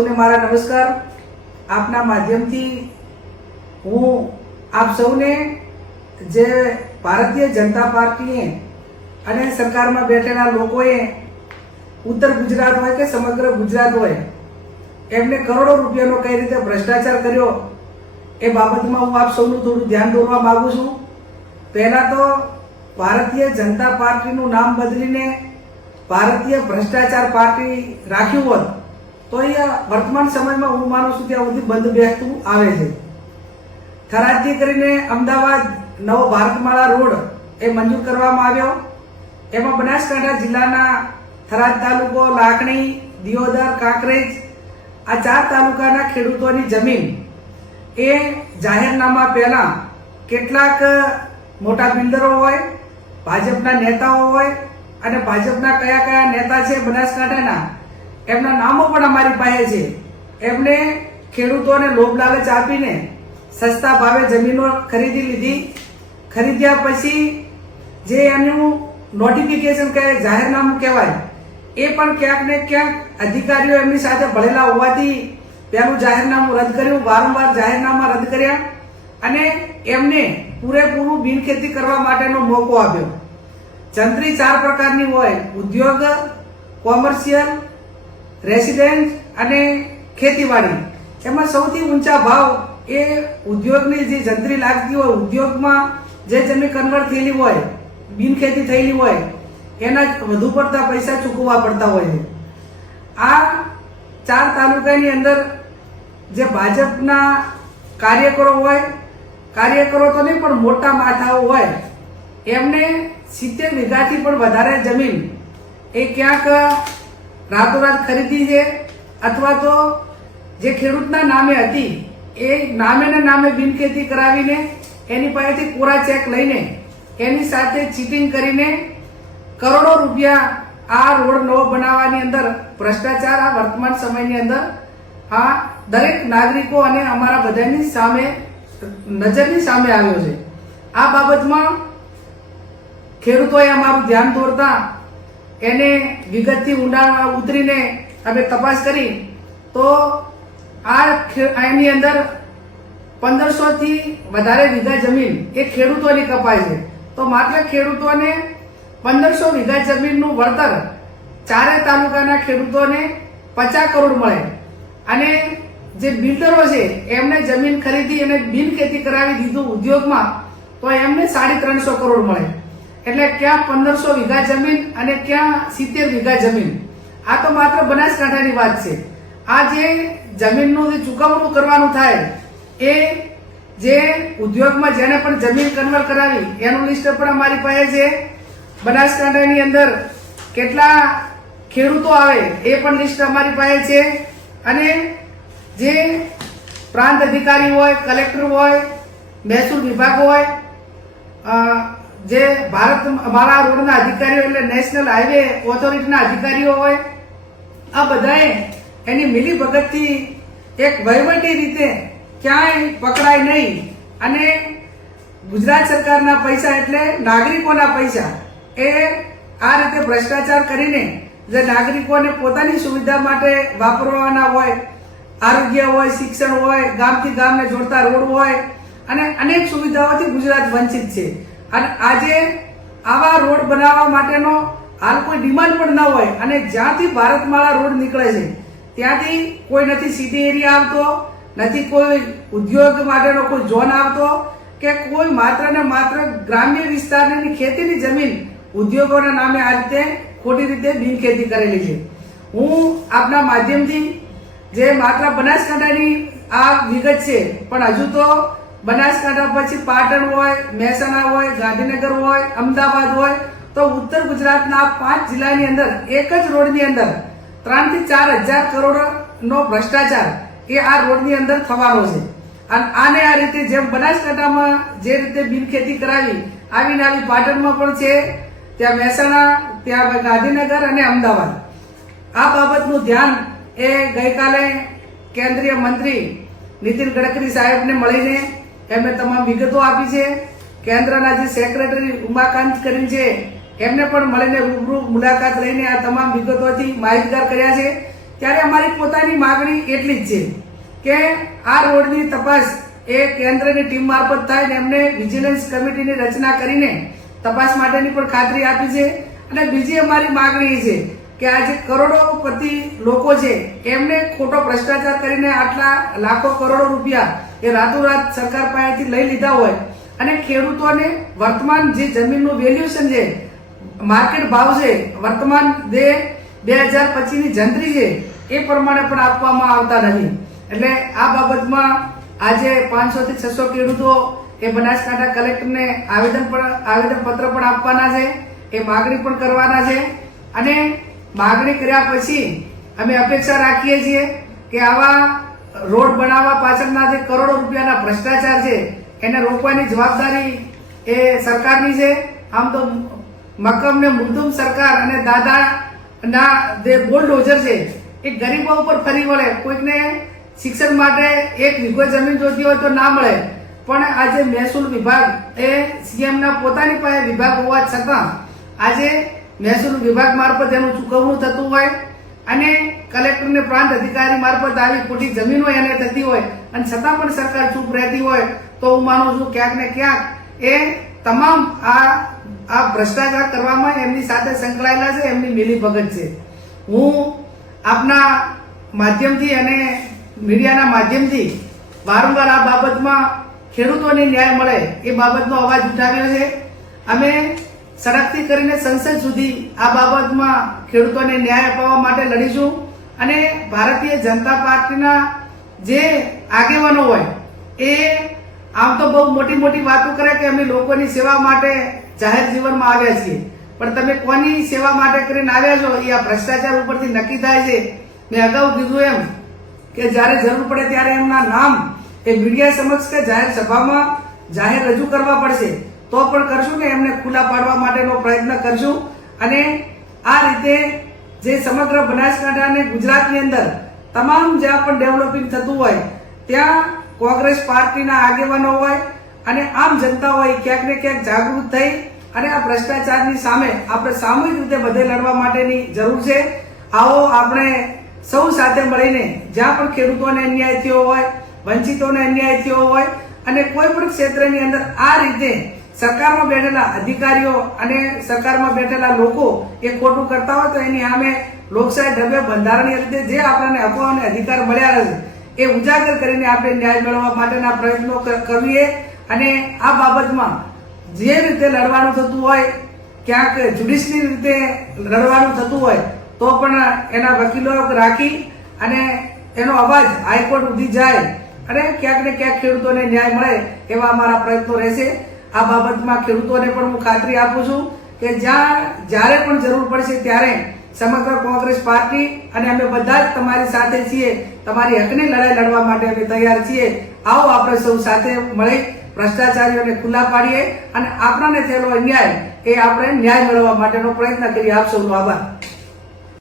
સૌને મારા નમસ્કાર। આપના માધ્યમથી હું આપ સૌને જે ભારતીય જનતા પાર્ટીએ અને સરકારમાં બેઠેલા લોકોએ ઉત્તર ગુજરાત હોય કે સમગ્ર ગુજરાત હોય એમને કરોડો રૂપિયાનો કઈ રીતે ભ્રષ્ટાચાર કર્યો એ બાબતમાં હું આપ સૌનું થોડું ધ્યાન દોરવા માંગુ છું। પહેલા તો ભારતીય જનતા પાર્ટીનું નામ બદલીને ભારતીય ભ્રષ્ટાચાર પાર્ટી રાખ્યું હોત તો એ વર્તમાન સમયમાં હું માનું છું ત્યાં સુધી બંધ બેસતું આવે છે। થરાદથી કરીને અમદાવાદ નવો ભારતમાળા રોડ એ મંજૂર કરવામાં આવ્યો। એમાં બનાસકાંઠા જિલ્લાના થરાદ તાલુકો, લાખણી, દિયોદર, કાંકરેજ આ 4 તાલુકાના ખેડૂતોની જમીન એ જાહેરનામા પહેલા કેટલાક મોટા બિલ્ડરો હોય, ભાજપના નેતાઓ હોય અને ભાજપના કયા કયા નેતા છે બનાસકાંઠાના એમના નામો પણ અમારી પાસે છે। એમને ખેડૂતોને લોભ લાલચ આપીને સસ્તા ભાવે જમીનો ખરીદી લીધી। ખરીદ્યા પછી જે એનું નોટિફિકેશન કહે, જાહેરનામું કહેવાય, એ પણ ક્યાંક ને ક્યાંક અધિકારીઓ એમની સાથે ભળેલા હોવાથી પેલું જાહેરનામું રદ કર્યું, વારંવાર જાહેરનામા રદ કર્યા અને એમને પૂરેપૂરું બિનખેતી કરવા માટેનો મોકો આપ્યો। જંત્રી 4 પ્રકારની હોય: ઉદ્યોગ, કોમર્શિયલ, રેસિડેન્ટ અને ખેતીવાડી। એમાં સૌથી ઊંચા ભાવ એ ઉદ્યોગની જે જંત્રી લાગતી હોય, ઉદ્યોગમાં જે જમીન કન્વર્ટ થયેલી હોય, બિનખેતી થયેલી હોય, એના વધુ પડતા પૈસા ચૂકવવા પડતા હોય છે। આ 4 તાલુકાની અંદર જે ભાજપના કાર્યકરો હોય, કાર્યકરો તો નહીં પણ મોટા માથાઓ હોય, એમને 70 વીઘાથી પણ વધારે જમીન એ ક્યાંક રાતોરાત ખરીદી છે અથવા તો જે ખેડૂતના નામે હતી એ નામે બિનખેતી કરાવીને એની પાસેથી કોરા ચેક લઈને એની સાથે ચીટિંગ કરીને કરોડો રૂપિયા આ રોડ નવો બનાવવાની અંદર ભ્રષ્ટાચાર આ વર્તમાન સમયની અંદર આ દરેક નાગરિકો અને અમારા બધાની સામે નજરની સામે આવ્યો છે। આ બાબતમાં ખેડૂતોએ અમારું ધ્યાન દોરતા એને વિગતથી ઊંડાણ ઉતરીને અમે તપાસ કરી તો એની અંદર 1500 થી વધારે વીઘા જમીન એ ખેડૂતોની કપાય છે। તો માત્ર ખેડૂતોને 1500 વીઘા જમીનનું વળતર 4 તાલુકાના ખેડૂતોને 50 કરોડ મળે અને જે બિલ્ડરો છે એમને જમીન ખરીદી અને બિનખેતી કરાવી દીધું ઉદ્યોગમાં તો એમને 350 કરોડ મળે। એટલે ક્યાં 1500 વીઘા જમીન અને ક્યાં 70 વીઘા જમીન। આ તો માત્ર બનાસકાંઠાની વાત છે। આ જે જમીનનું જે ચૂકવણું કરવાનું થાય એ જે ઉદ્યોગમાં જેને પણ જમીન કન્વર્ટ કરાવી એનું લિસ્ટ પણ અમારી પાસે છે। બનાસકાંઠાની અંદર કેટલા ખેડૂતો આવે એ પણ લિસ્ટ અમારી પાસે છે અને જે પ્રાંત અધિકારી હોય, કલેક્ટર હોય, મહેસૂલ વિભાગ હોય, જે ભારત માળા રોડના અધિકારીઓ એટલે નેશનલ હાઈવે ઓથોરિટીના અધિકારીઓ હોય, આ બધાએ એની મિલીભગતથી એક વહીવટી રીતે ક્યાંય પકડાય નહીં અને ગુજરાત સરકારના પૈસા એટલે નાગરિકોના પૈસા એ આ રીતે ભ્રષ્ટાચાર કરીને જે નાગરિકોને પોતાની સુવિધા માટે વાપરવાના હોય, આરોગ્ય હોય, શિક્ષણ હોય, ગામથી ગામને જોડતા રોડ હોય અને અનેક સુવિધાઓથી ગુજરાત વંચિત છે। અને આજે આવા રોડ બનાવવા માટેનો હાલ કોઈ ડિમાન્ડ પણ ન હોય અને જ્યાંથી ભારતમાળા રોડ નીકળે છે ત્યાંથી કોઈ નથી સિટી એરિયા આવતો, નથી કોઈ ઉદ્યોગ માટેનો કોઈ ઝોન આવતો કે કોઈ માત્ર ને માત્ર ગ્રામ્ય વિસ્તારની ખેતીની જમીન ઉદ્યોગોના નામે આ રીતે ખોટી રીતે બિનખેતી કરેલી છે। હું આપના માધ્યમથી જે માત્ર બનાસકાંઠાની આ વિગત છે પણ હજુ તો બનાસકાંઠા પછી પાટણ હોય, મહેસાણા હોય, ગાંધીનગર હોય, અમદાવાદ હોય તો ઉત્તર ગુજરાતના 5 જિલ્લાની અંદર એક જ રોડની અંદર 3 થી 4000 કરોડનો ભ્રષ્ટાચાર એ આ રોડની અંદર થવાનો છે। અને આને આ રીતે જેમ બનાસકાંઠામાં જે રીતે બિનખેતી કરાવી આવીને આવી પાટણમાં પણ છે, ત્યાં મહેસાણા, ત્યાં ગાંધીનગર અને અમદાવાદ। આ બાબતનું ધ્યાન એ ગઈકાલે કેન્દ્રીય મંત્રી નીતિન ગડકરી સાહેબને મળીને એમને તમામ વિગતો આપી છે। કેન્દ્રના જે સેક્રેટરી ઉમાકાંત કરીને છે એમને પણ મળીને રૂબરૂ મુલાકાત લઈને આ તમામ વિગતોથી માહિતગાર કર્યા છે। ત્યારે અમારી પોતાની માગણી એટલી જ છે કે આ રોડની તપાસ એ કેન્દ્રની ટીમ મારફત થાય ને એમને વિજિલન્સ કમિટીની રચના કરીને તપાસ માટેની પણ ખાતરી આપી છે. અને બીજી અમારી માગણી એ છે કે આ જે કરોડોપતિ લોકો છે એમને ખોટો ભ્રષ્ટાચાર કરીને આટલા લાખો કરોડો રૂપિયા એ રાતોરાત સરકાર પાસેથી લઈ લીધા હોય અને ખેડૂતોને વર્તમાન જે જમીનનું વેલ્યુએશન છે, માર્કેટ ભાવ છે, વર્તમાન જે 2025 ની જંત્રી છે એ પ્રમાણે પણ આપવામાં આવતા નથી. એટલે આ બાબતમાં આજે 500 થી 600 ખેડૂતો એ બનાસકાંઠા કલેક્ટરને આવેદનપત્ર પણ આપવાના છે, એ માગણી પણ કરવાના છે. અને માગણી કર્યા પછી અમે અપેક્ષા રાખીએ છીએ કે આવા રોડ બનાવવા પાછળના જે કરોડો રૂપિયાના ભ્રષ્ટાચાર છે એને રોકવાની જવાબદારી એ સરકારની છે. આમ તો મક્કમ ને મૃદુમ સરકાર અને દાદાના જે બુલડોઝર છે એ ગરીબો ઉપર ફરી વળે. કોઈકને શિક્ષણ માટે 1 વીઘો જમીન જોતી હોય તો ના મળે, પણ આજે મહેસૂલ વિભાગ એ સીએમ ના પોતાની પાસે વિભાગ હોવા છતાં આજે મહેસૂલ વિભાગ મારફત એનું ચૂકવણું થતું હોય અને કલેક્ટરને પ્રાંત અધિકારી મારફત આવી ખોટી જમીનો એને થતી હોય અને છતાં પણ સરકાર ચૂપ રહેતી હોય તો હું માનું છું ક્યાંક ને ક્યાંક એ તમામ આ ભ્રષ્ટાચાર કરવામાં એમની સાથે સંકળાયેલા છે, એમની મિલીભગત છે. હું આપના માધ્યમથી અને મીડિયાના માધ્યમથી વારંવાર આ બાબતમાં ખેડૂતોને ન્યાય મળે એ બાબતનો અવાજ ઉઠાવ્યો છે. અમે સડકથી કરીને સંસદ સુધી આ બાબતમાં ખેડૂતોને ન્યાય અપાવવા માટે લડીશું. અને ભારતીય જનતા પાર્ટીના જે આગેવાનો હોય એ આમ તો બહુ મોટી મોટી વાતો કરે કે અમે લોકોની સેવા માટે જાહેર જીવનમાં આવ્યા છીએ, પણ તમે કોની સેવા માટે કરીને આવ્યા છો એ આ ભ્રષ્ટાચાર ઉપરથી નક્કી થાય છે. મેં અગાઉ કીધું એમ કે જ્યારે જરૂર પડે ત્યારે એમના નામ એ મીડિયા સમક્ષ કે જાહેર સભામાં જાહેર રજૂ કરવા પડશે તો પણ કરશું ને એમને ખુલ્લા પાડવા માટેનો પ્રયત્ન કરશું. અને આ રીતે જે સમગ્ર બનાસકાંઠા અને ગુજરાતની અંદર તમામ જ્યાં પણ ડેવલપિંગ થતું હોય ત્યાં કોંગ્રેસ પાર્ટીના આગેવાનો હોય અને આમ જનતા હોય ક્યાંક ને ક્યાંક જાગૃત થઈ અને આ ભ્રષ્ટાચારની સામે આપણે સામૂહિક રીતે બધે લડવા માટેની જરૂર છે. આવો આપણે સૌ સાથે મળીને જ્યાં પણ ખેડૂતોને અન્યાય થયો હોય, વંચિતોને અન્યાય થયો હોય અને કોઈ પણ ક્ષેત્રની અંદર આ રીતે સરકારમાં બેઠેલા અધિકારીઓ અને સરકારમાં બેઠેલા લોકો એ ખોટું કરતા હોય તો એની સામે લોકશાહી ઢબે બંધારણીય રીતે જે આપણને હકો અને અધિકાર મળ્યા છે એ ઉજાગર કરીને આપણે ન્યાય મેળવવા માટેના પ્રયત્નો કરીએ. અને આ બાબતમાં જે રીતે લડવાનું થતું હોય, ક્યાંક જ્યુડિશિયલ રીતે લડવાનું થતું હોય તો પણ એના વકીલો રાખી અને એનો અવાજ હાઈકોર્ટ સુધી જાય અને ક્યાંક ને ક્યાંક ખેડૂતોને ન્યાય મળે એવા અમારા પ્રયત્નો રહેશે. આ બાબતમાં ખેડૂતોને પણ હું ખાતરી આપું છું કે જ્યારે પણ જરૂર પડશે ત્યારે સમગ્ર કોંગ્રેસ પાર્ટી અને અમે બધા જ તમારી સાથે છીએ. તમારી હકની લડાઈ લડવા માટે અમે તૈયાર છીએ. આવો આપણે સૌ સાથે મળી ભ્રષ્ટાચારીઓને ખુલ્લા પાડીએ અને આપણાને થયેલો અન્યાય એ આપણે ન્યાય મેળવવા માટેનો પ્રયત્ન કરીએ. આપ સૌનો આભાર.